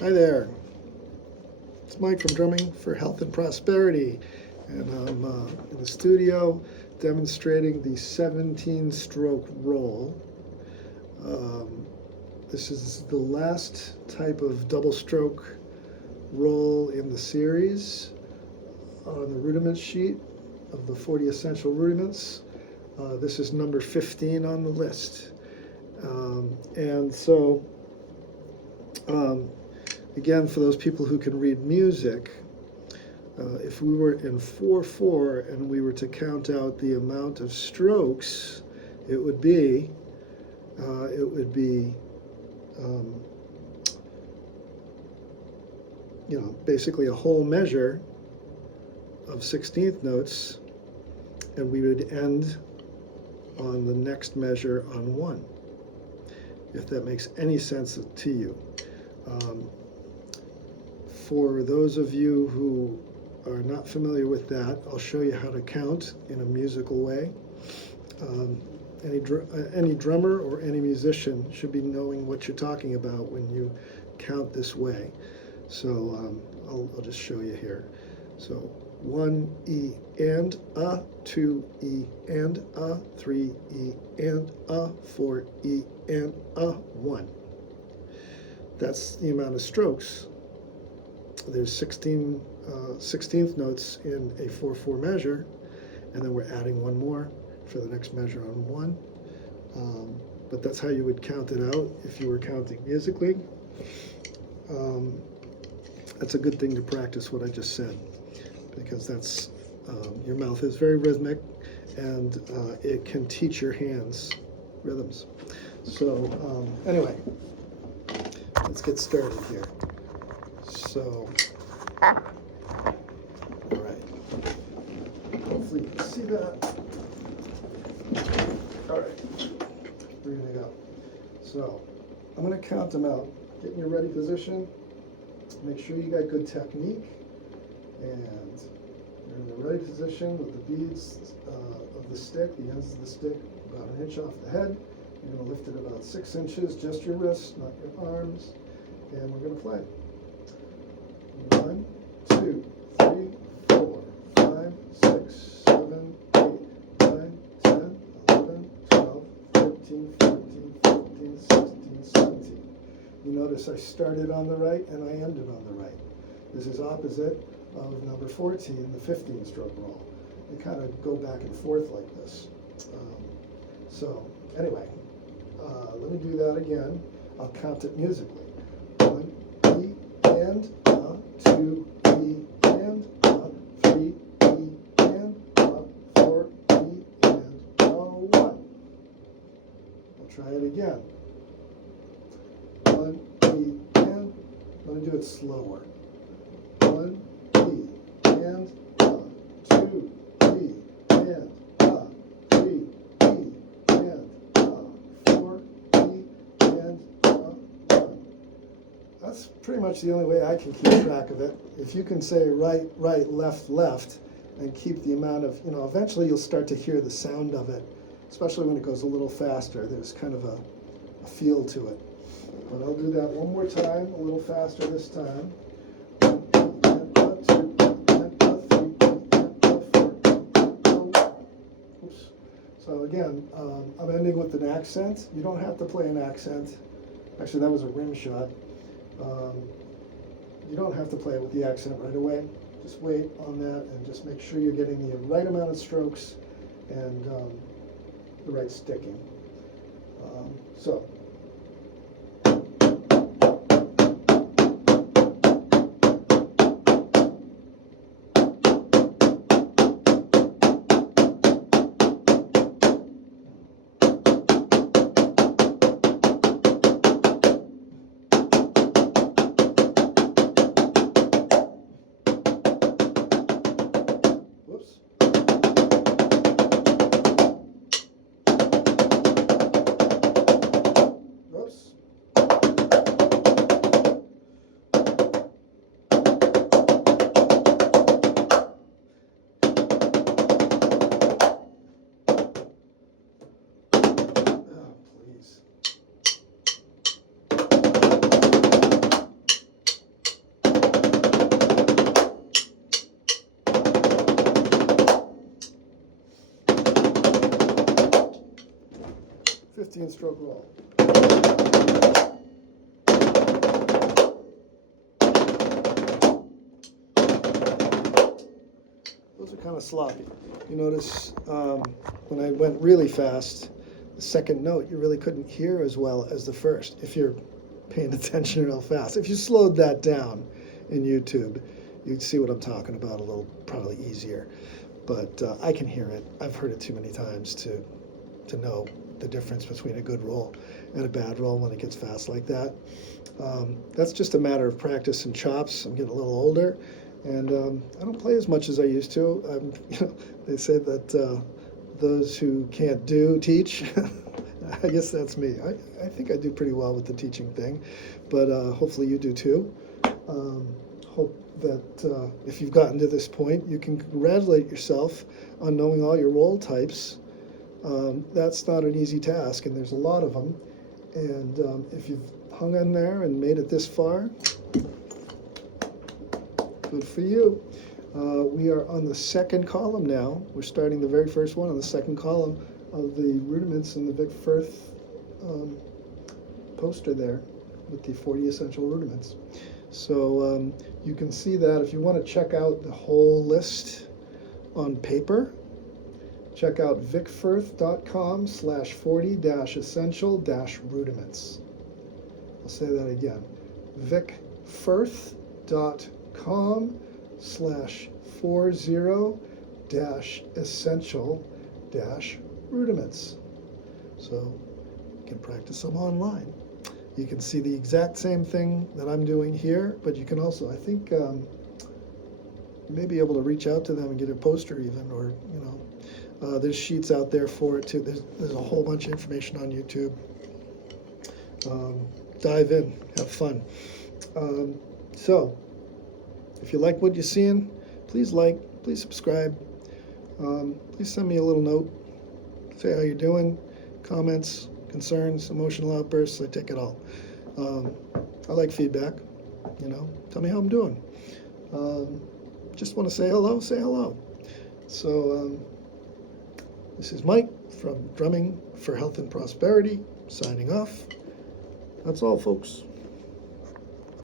Hi there. It's Mike from Drumming for Health and Prosperity, and I'm in the studio demonstrating the 17-stroke roll. This is the last type of double stroke roll in the series on the rudiment sheet of the 40 essential rudiments. This is number 15 on the list. Again, for those people who can read music, if we were in 4/4 and we were to count out the amount of strokes, it would be basically a whole measure of 16th notes, and we would end on the next measure on 1, if that makes any sense to you. For those of you who are not familiar with that, I'll show you how to count in a musical way. Any drummer or any musician should be knowing what you're talking about when you count this way. So I'll just show you here. So 1 E and a, 2 E and a, 3 E and a, 4 E and a, 1. That's the amount of strokes. There's 16th notes in a 4/4 measure, and then we're adding one more for the next measure on 1. But that's how you would count it out if you were counting musically. That's a good thing to practice what I just said, because that's your mouth is very rhythmic, and it can teach your hands rhythms. So anyway, let's get started here. So, all right. Hopefully you can see that. All right, breathing up. So, I'm going to count them out. Get in your ready position. Make sure you got good technique, and you're in the ready position with the beads of the stick, the ends of the stick about 1 inch off the head. You're going to lift it about 6 inches, just your wrists, not your arms, and we're going to play. 1, 2, 3, 4, 5, 6, 7, 8, 9, 10, 11, 12, 13, 14, 15, 16, 17. You notice I started on the right and I ended on the right. This is opposite of number 14, the 15-stroke roll. They kind of go back and forth like this. So anyway, let me do that again. I'll count it musically. 1 E and a, 2 E and a, 3 E and a, 4 E and a, 1. I'll try it again. 1 E and, let me do it slower. 1 E and a, 2 E and a, 3 E and a, 4 E and a, 1. That's pretty much the only way I can keep track of it. If you can say right, right, left, left, and keep the amount of, eventually you'll start to hear the sound of it, especially when it goes a little faster. There's kind of a feel to it. But I'll do that one more time, a little faster this time. 1 and a, 2 and a, 3 and a, 4 and a. Oops. So again, I'm ending with an accent. You don't have to play an accent. Actually, that was a rim shot. You don't have to play it with the accent right away. Just wait on that and just make sure you're getting the right amount of strokes and the right sticking. So. 15-stroke roll. Those are kind of sloppy. You notice when I went really fast, the second note you really couldn't hear as well as the first if you're paying attention real fast. If you slowed that down in YouTube, you'd see what I'm talking about a little, probably easier. But I can hear it. I've heard it too many times to know the difference between a good roll and a bad roll when it gets fast like that. That's just a matter of practice and chops. I'm getting a little older, and I don't play as much as I used to. They say that those who can't do teach. I guess that's me. I think I do pretty well with the teaching thing, but hopefully you do too. Hope that if you've gotten to this point, you can congratulate yourself on knowing all your roll types. That's not an easy task, and there's a lot of them. And if you've hung in there and made it this far, good for you. We are on the second column now. We're starting the very first one on the second column of the rudiments in the Vic Firth poster there with the 40 essential rudiments. So you can see that if you want to check out the whole list on paper, check out vicfirth.com/40-essential-rudiments. I'll say that again, vicfirth.com/40-essential-rudiments. So you can practice them online. You can see the exact same thing that I'm doing here, but you can also, I think, you may be able to reach out to them and get a poster even, or, there's sheets out there for it too. There's a whole bunch of information on YouTube. Dive in, have fun. So, if you like what you're seeing, please like, please subscribe. Please send me a little note. Say how you're doing, comments, concerns, emotional outbursts, I take it all. I like feedback, tell me how I'm doing. Just want to say hello, say hello. So this is Mike from Drumming for Health and Prosperity, signing off. That's all, folks.